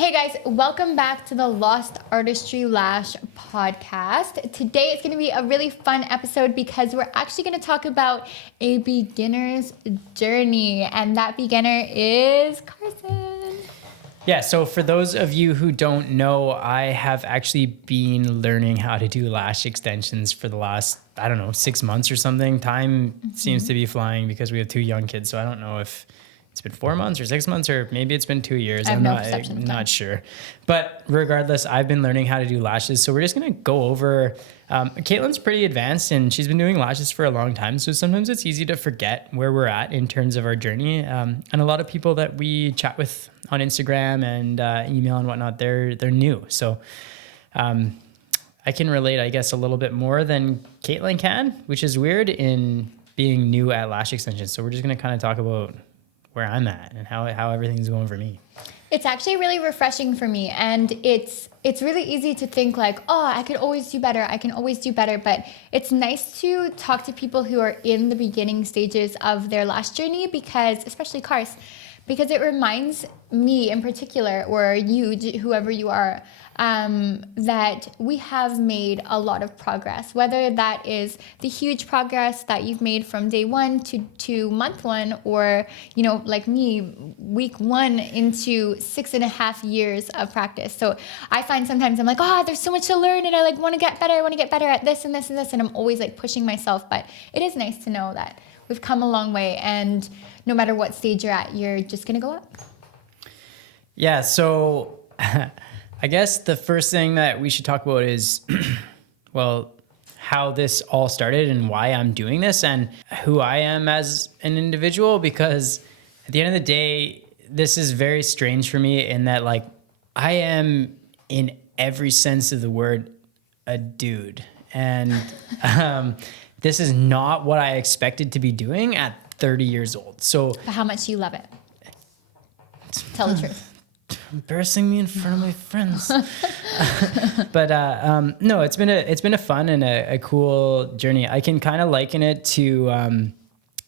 Hey guys, welcome back to the Lost Artistry Lash podcast. Today it's going to be a really fun episode because we're actually going to talk about a beginner's journey, and that beginner is Carson. Yeah, so for those of you who don't know, I have actually been learning how to do lash extensions for the last, 6 months or something. Time seems to be flying because we have two young kids, so I don't know if it's been 4 months or 6 months, or maybe it's been 2 years. I have no perception of time. Not sure. But regardless, I've been learning how to do lashes. So we're just going to go over, Caitlin's pretty advanced and she's been doing lashes for a long time. So sometimes it's easy to forget where we're at in terms of our journey. And a lot of people that we chat with on Instagram and email and whatnot, they're new. So I can relate, I guess, a little bit more than Caitlin can, which is weird in being new at lash extensions. So we're just going to kind of talk about where I'm at and how everything's going for me. It's actually really refreshing for me, and it's really easy to think like, oh, I could always do better. I can always do better. But it's nice to talk to people who are in the beginning stages of their lash journey because, especially Cars, because it reminds me in particular, or you, whoever you are, that we have made a lot of progress, whether that is the huge progress that you've made from day one to month one, or, like me, week one into 6.5 years of practice. So I find sometimes I'm like, oh, there's so much to learn and I want to get better. I want to get better at this and this and this. And I'm always like pushing myself, but it is nice to know that we've come a long way, and no matter what stage you're at, you're just going to go up. Yeah. So I guess the first thing that we should talk about is, well, how this all started and why I'm doing this and who I am as an individual, because at the end of the day, this is very strange for me in that, like, I am in every sense of the word a dude. And this is not what I expected to be doing at 30 years old. So But how much do you love it? Tell the truth. Embarrassing me in front of my friends. But no, it's been a fun and a cool journey. I can kind of liken it to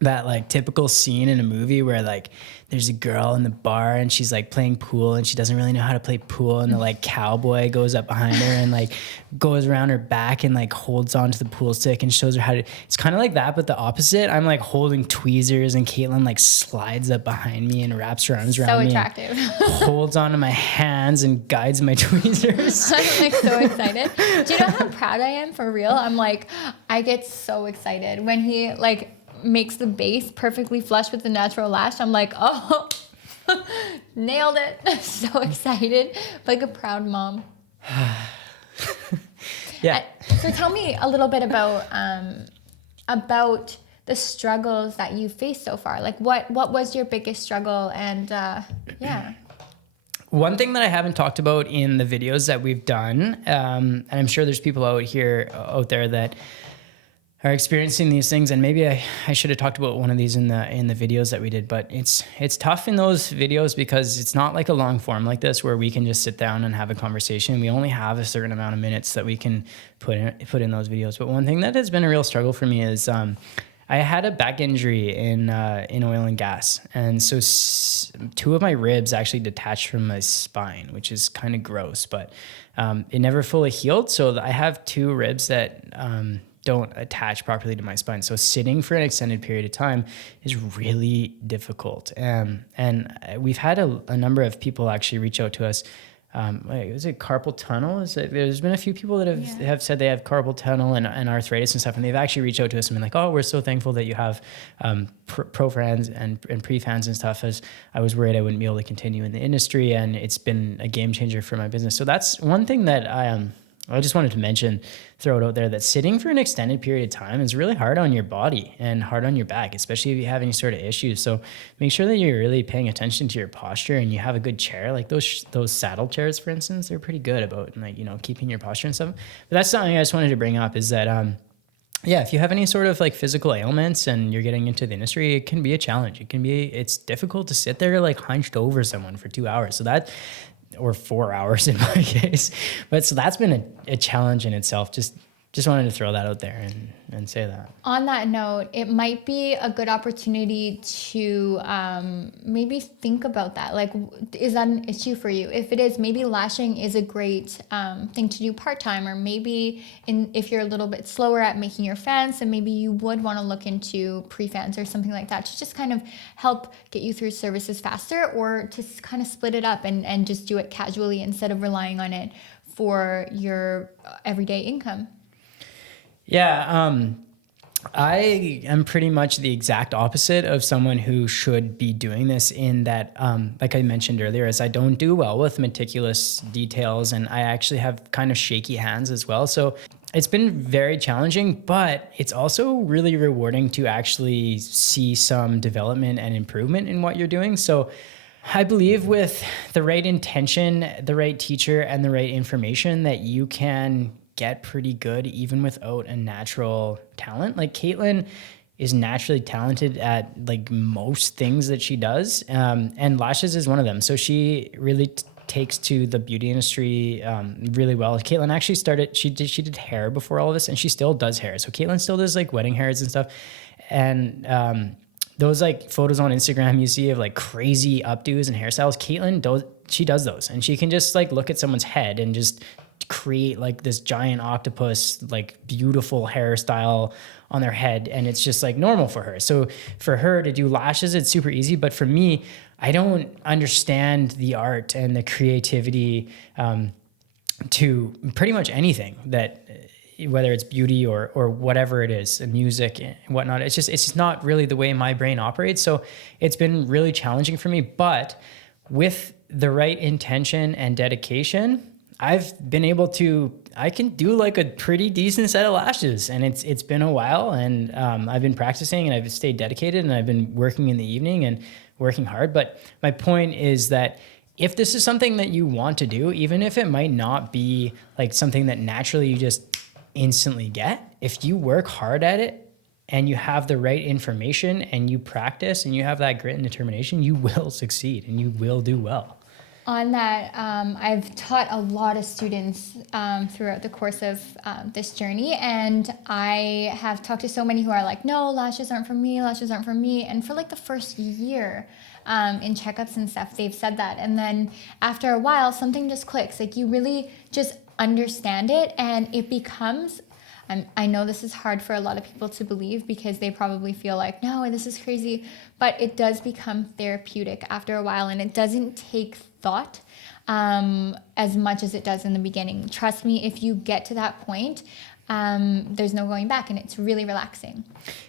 that like typical scene in a movie where like there's a girl in the bar and she's like playing pool and she doesn't really know how to play pool, and the like cowboy goes up behind her and like goes around her back and like holds onto the pool stick and shows her how to. It's kind of like that, but the opposite. I'm like holding tweezers and Caitlin like slides up behind me and wraps her arms around me. So attractive. Holds onto my hands and guides my tweezers. I'm like so excited. Do you know how proud I am for real? I'm like, I get so excited when he like makes the base perfectly flush with the natural lash. I'm like, oh, nailed it. So excited, like a proud mom. Yeah. So tell me a little bit about the struggles that you faced so far. Like what was your biggest struggle? And yeah. One thing that I haven't talked about in the videos that we've done, and I'm sure there's people out there that are experiencing these things, and maybe I should have talked about one of these in the videos that we did, but it's tough in those videos because it's not like a long form like this where we can just sit down and have a conversation. We only have a certain amount of minutes that we can put in those videos. But one thing that has been a real struggle for me is I had a back injury in oil and gas, and so two of my ribs actually detached from my spine, which is kind of gross, but it never fully healed. So I have two ribs that don't attach properly to my spine. So sitting for an extended period of time is really difficult. And we've had a number of people actually reach out to us. Is it carpal tunnel? There's been a few people that have said they have carpal tunnel and arthritis and stuff, and they've actually reached out to us and been like, oh, we're so thankful that you have pro fans and pre-fans and stuff, as I was worried I wouldn't be able to continue in the industry, and it's been a game changer for my business. So that's one thing that I just wanted to mention, throw it out there, that sitting for an extended period of time is really hard on your body and hard on your back, especially if you have any sort of issues. So make sure that you're really paying attention to your posture and you have a good chair. Like those saddle chairs, for instance, they're pretty good about like, keeping your posture and stuff. But that's something I just wanted to bring up is that, if you have any sort of like physical ailments and you're getting into the industry, it can be a challenge. It's difficult to sit there like hunched over someone for 2 hours. Or 4 hours in my case. But so that's been a challenge in itself, just just wanted to throw that out there and say that. On that note, it might be a good opportunity to maybe think about that. Like, is that an issue for you? If it is, maybe lashing is a great thing to do part-time, or maybe if you're a little bit slower at making your fans, then maybe you would want to look into pre-fans or something like that to just kind of help get you through services faster, or to kind of split it up and just do it casually instead of relying on it for your everyday income. Yeah, I am pretty much the exact opposite of someone who should be doing this, in that, like I mentioned earlier, is I don't do well with meticulous details, and I actually have kind of shaky hands as well. So it's been very challenging, but it's also really rewarding to actually see some development and improvement in what you're doing. So I believe with the right intention, the right teacher, and the right information, that you can get pretty good even without a natural talent. Like Caitlin is naturally talented at like most things that she does, and lashes is one of them. So she really takes to the beauty industry really well. Caitlin actually started, she did hair before all of this, and she still does hair. So Caitlin still does like wedding hairs and stuff. And those like photos on Instagram you see of like crazy updos and hairstyles, she does those, and she can just like look at someone's head and just create like this giant octopus, like beautiful hairstyle on their head. And it's just like normal for her. So for her to do lashes, it's super easy. But for me, I don't understand the art and the creativity to pretty much anything, that whether it's beauty or whatever it is, and music and whatnot. It's just not really the way my brain operates. So it's been really challenging for me, but with the right intention and dedication, I've been able to, I can do like a pretty decent set of lashes, and it's been a while, and I've been practicing, and I've stayed dedicated, and I've been working in the evening and working hard. But my point is that if this is something that you want to do, even if it might not be like something that naturally you just instantly get, if you work hard at it and you have the right information and you practice and you have that grit and determination, you will succeed and you will do well. On that, I've taught a lot of students throughout the course of this journey, and I have talked to so many who are like, no, lashes aren't for me, lashes aren't for me. And for like the first year in checkups and stuff, they've said that. And then after a while, something just clicks. Like you really just understand it, and it becomes, I know this is hard for a lot of people to believe, because they probably feel like, no, this is crazy, but it does become therapeutic after a while, and it doesn't take thought as much as it does in the beginning. Trust me, if you get to that point, there's no going back, and it's really relaxing.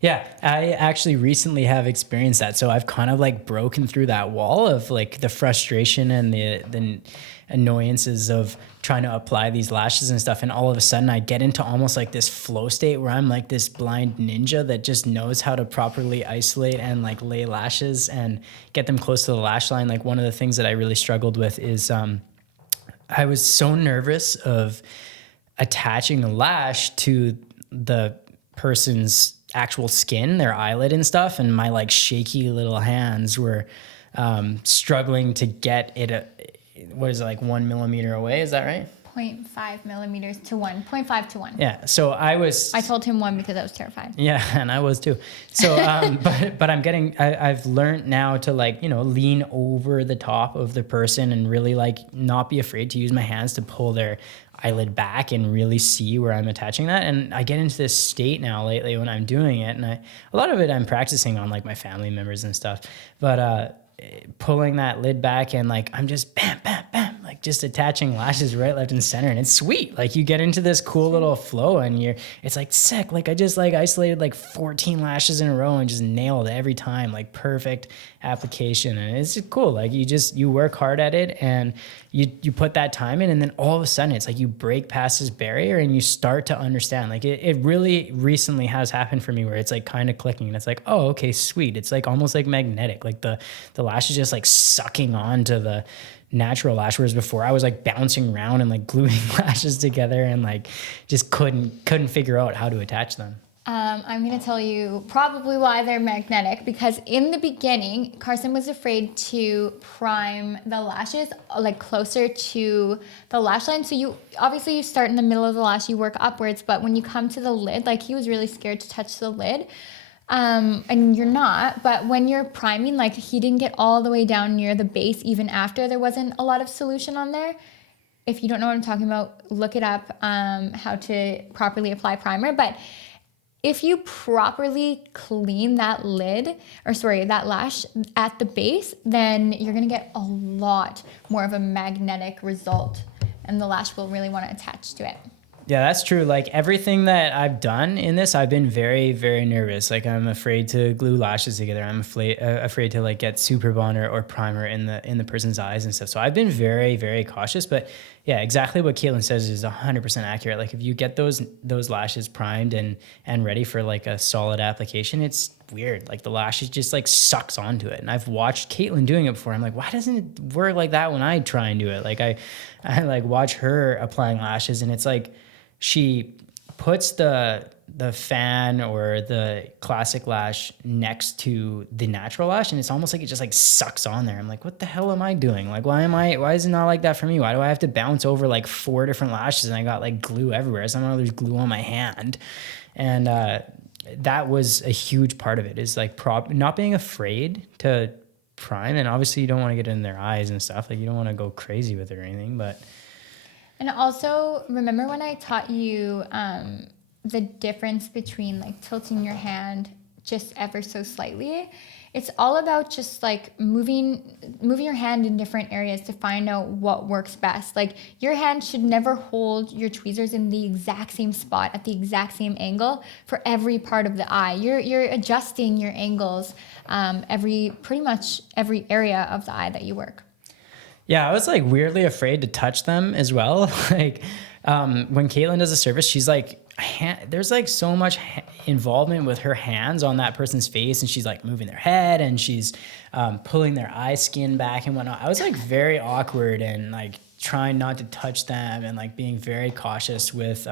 Yeah, I actually recently have experienced that. So I've kind of like broken through that wall of like the frustration and the annoyances of trying to apply these lashes and stuff. And all of a sudden I get into almost like this flow state where I'm like this blind ninja that just knows how to properly isolate and like lay lashes and get them close to the lash line. Like one of the things that I really struggled with is I was so nervous of attaching a lash to the person's actual skin, their eyelid and stuff. And my like shaky little hands were struggling to get it, what is it, like 1 millimeter away? Is that right? 0.5 millimeters to 1, 0.5 to 1. Yeah. So I told him 1 because I was terrified. Yeah. And I was too. So, but I've learned now to like, lean over the top of the person and really like not be afraid to use my hands to pull their eyelid back and really see where I'm attaching that. And I get into this state now lately when I'm doing it. And a lot of it I'm practicing on like my family members and stuff, but, pulling that lid back and like I'm just bam, bam, bam, like just attaching lashes right, left, and center, and it's sweet. Like you get into this cool little flow, and it's like sick. Like I just like isolated like 14 lashes in a row and just nailed it every time, like perfect application, and it's cool. Like you work hard at it, and you put that time in, and then all of a sudden it's like you break past this barrier and you start to understand. Like it really recently has happened for me where it's like kind of clicking, and it's like, oh, okay, sweet. It's like almost like magnetic. Like the lash is just like sucking on to the natural lash, whereas before I was like bouncing around and like gluing lashes together and like just couldn't figure out how to attach them. I'm going to tell you probably why they're magnetic, because in the beginning, Carson was afraid to prime the lashes like closer to the lash line. So you start in the middle of the lash, you work upwards, but when you come to the lid, like he was really scared to touch the lid. And you're not, but when you're priming, like he didn't get all the way down near the base, even after there wasn't a lot of solution on there. If you don't know what I'm talking about, look it up, how to properly apply primer. But if you properly clean that that lash at the base, then you're gonna get a lot more of a magnetic result, and the lash will really want to attach to it. Yeah, that's true. Like everything that I've done in this, I've been very, very nervous. Like I'm afraid to glue lashes together. I'm afraid to like get super bond or primer in the person's eyes and stuff. So I've been very, very cautious. But yeah, exactly what Caitlin says is 100% accurate. Like if you get those lashes primed and ready for like a solid application, it's weird. Like the lashes just like sucks onto it. And I've watched Caitlin doing it before. I'm like, why doesn't it work like that when I try and do it? Like I like watch her applying lashes, and it's like, she puts the fan or the classic lash next to the natural lash, and it's almost like it just like sucks on there. I'm like, what the hell am I doing? Like, why is it not like that for me? Why do I have to bounce over like 4 different lashes and I got like glue everywhere? Somehow there's glue on my hand. And that was a huge part of it, is like not being afraid to prime. And obviously you don't want to get in their eyes and stuff. Like you don't want to go crazy with it or anything, but. And also, remember when I taught you the difference between like tilting your hand just ever so slightly? It's all about just like moving your hand in different areas to find out what works best. Like your hand should never hold your tweezers in the exact same spot at the exact same angle for every part of the eye. You're adjusting your angles pretty much every area of the eye that you work. Yeah, I was like weirdly afraid to touch them as well. Like when Caitlin does a service, she's like, there's like so much involvement with her hands on that person's face, and she's like moving their head and she's pulling their eye skin back and whatnot. I was like very awkward and like trying not to touch them and like being very cautious with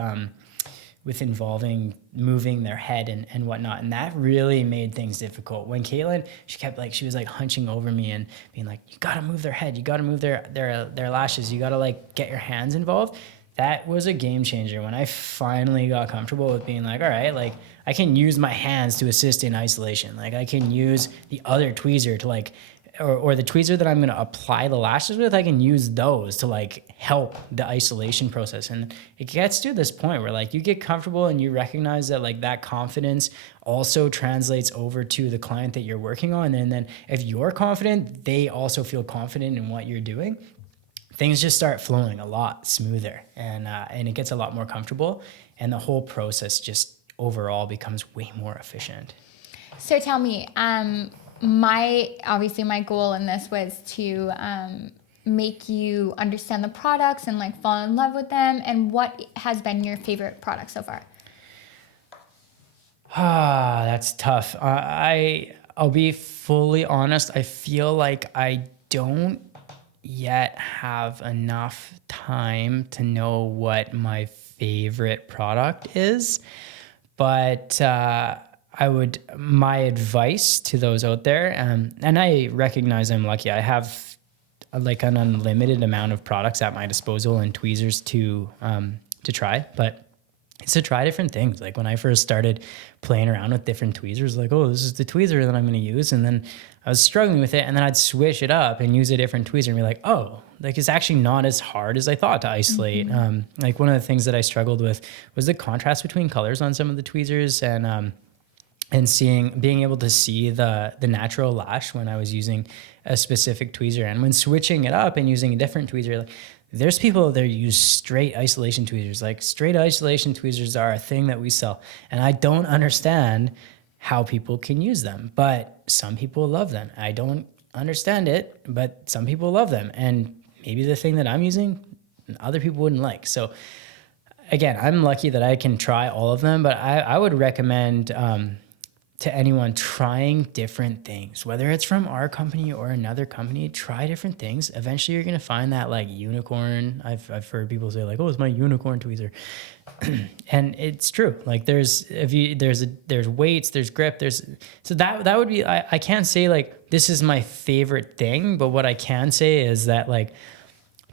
involving moving their head and whatnot. And that really made things difficult. When Caitlin, she was like hunching over me and being like, you gotta move their head, you gotta move their lashes, you gotta like get your hands involved. That was a game changer when I finally got comfortable with being like, all right, like I can use my hands to assist in isolation. Like I can use the other tweezer to like, or the tweezer that I'm going to apply the lashes with, I can use those to like help the isolation process. And it gets to this point where like you get comfortable and you recognize that like that confidence also translates over to the client that you're working on. And then if you're confident, they also feel confident in what you're doing. Things just start flowing a lot smoother, and it gets a lot more comfortable, and the whole process just overall becomes way more efficient. So tell me, my goal in this was to make you understand the products and like fall in love with them. And what has been your favorite product so far? That's tough. I'll be fully honest. I feel like I don't yet have enough time to know what my favorite product is, but my advice to those out there, and I recognize I'm lucky. I have like an unlimited amount of products at my disposal and tweezers to try, but it's to try different things. Like when I first started playing around with different tweezers, like, oh, this is the tweezer that I'm going to use. And then I was struggling with it, and then I'd switch it up and use a different tweezer and be like, oh, like it's actually not as hard as I thought to isolate. Mm-hmm. Like one of the things that I struggled with was the contrast between colors on some of the tweezers, and being able to see the natural lash when I was using a specific tweezer. And when switching it up and using a different tweezer, like, there's people that use straight isolation tweezers. Like straight isolation tweezers are a thing that we sell. And I don't understand how people can use them, but some people love them. I don't understand it, but some people love them. And maybe the thing that I'm using, other people wouldn't like. So again, I'm lucky that I can try all of them, but I would recommend to anyone trying different things, whether it's from our company or another company, try different things. Eventually you're going to find that like unicorn. I've heard people say like, oh, it's my unicorn tweezer. And it's true. Like there's weights, there's grip, so that would be, I can't say like, this is my favorite thing, but what I can say is that like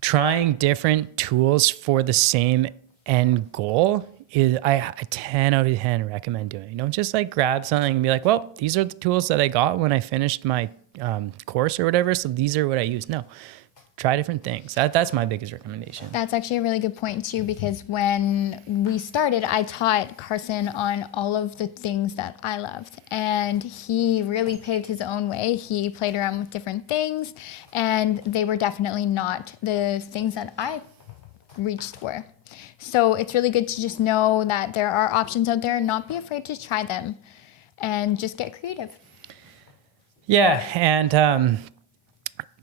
trying different tools for the same end goal is I 10 out of 10 recommend doing. Don't just like grab something and be like, well, these are the tools that I got when I finished my course or whatever, so these are what I use. No, try different things. That's my biggest recommendation. That's actually a really good point too, because when we started, I taught Carson on all of the things that I loved, and he really paved his own way. He played around with different things, and they were definitely not the things that I reached for. So it's really good to just know that there are options out there and not be afraid to try them and just get creative. Yeah, and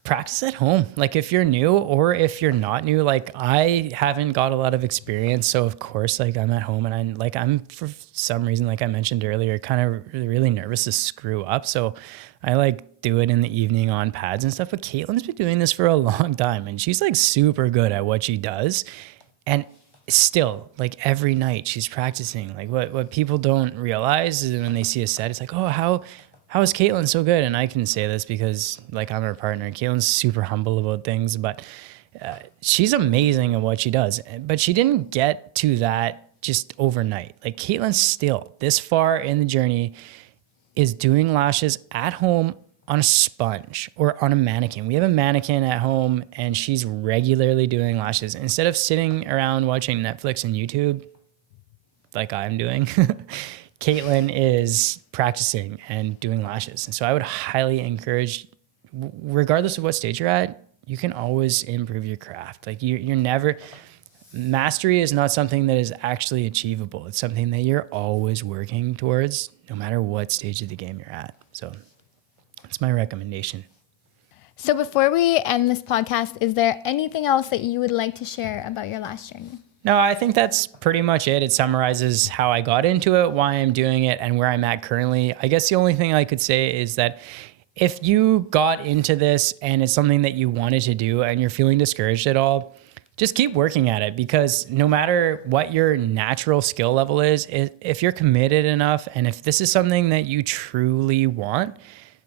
practice at home. Like if you're new or if you're not new, like I haven't got a lot of experience. So of course, like I'm at home and I'm for some reason, like I mentioned earlier, kind of really nervous to screw up. So I like do it in the evening on pads and stuff. But Caitlin's been doing this for a long time and she's like super good at what she does. And still, like every night she's practicing. Like what people don't realize is when they see a set, it's like, oh, how is Caitlin so good? And I can say this because like I'm her partner. Caitlin's super humble about things, but she's amazing at what she does. But she didn't get to that just overnight. Like Caitlin's still this far in the journey is doing lashes at home on a sponge or on a mannequin. We have a mannequin at home and she's regularly doing lashes. Instead of sitting around watching Netflix and YouTube like I'm doing, Caitlin is practicing and doing lashes. And so I would highly encourage, regardless of what stage you're at, you can always improve your craft. Like you're never, mastery is not something that is actually achievable. It's something that you're always working towards, no matter what stage of the game you're at. So that's my recommendation. So before we end this podcast, is there anything else that you would like to share about your lash journey? No, I think that's pretty much it. It summarizes how I got into it, why I'm doing it, and where I'm at currently. I guess the only thing I could say is that if you got into this and it's something that you wanted to do and you're feeling discouraged at all, just keep working at it, because no matter what your natural skill level is, if you're committed enough and if this is something that you truly want,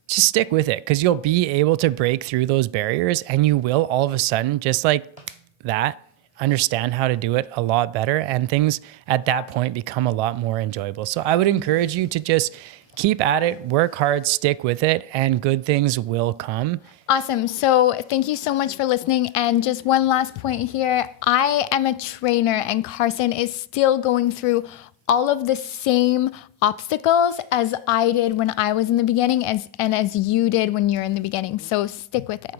just stick with it, because you'll be able to break through those barriers and you will all of a sudden, just like that, understand how to do it a lot better, and things at that point become a lot more enjoyable. So I would encourage you to just keep at it, work hard, stick with it, and good things will come. Awesome. So thank you so much for listening. And just one last point here. I am a trainer and Carson is still going through all of the same obstacles as I did when I was in the beginning and as you did when you're in the beginning. So stick with it.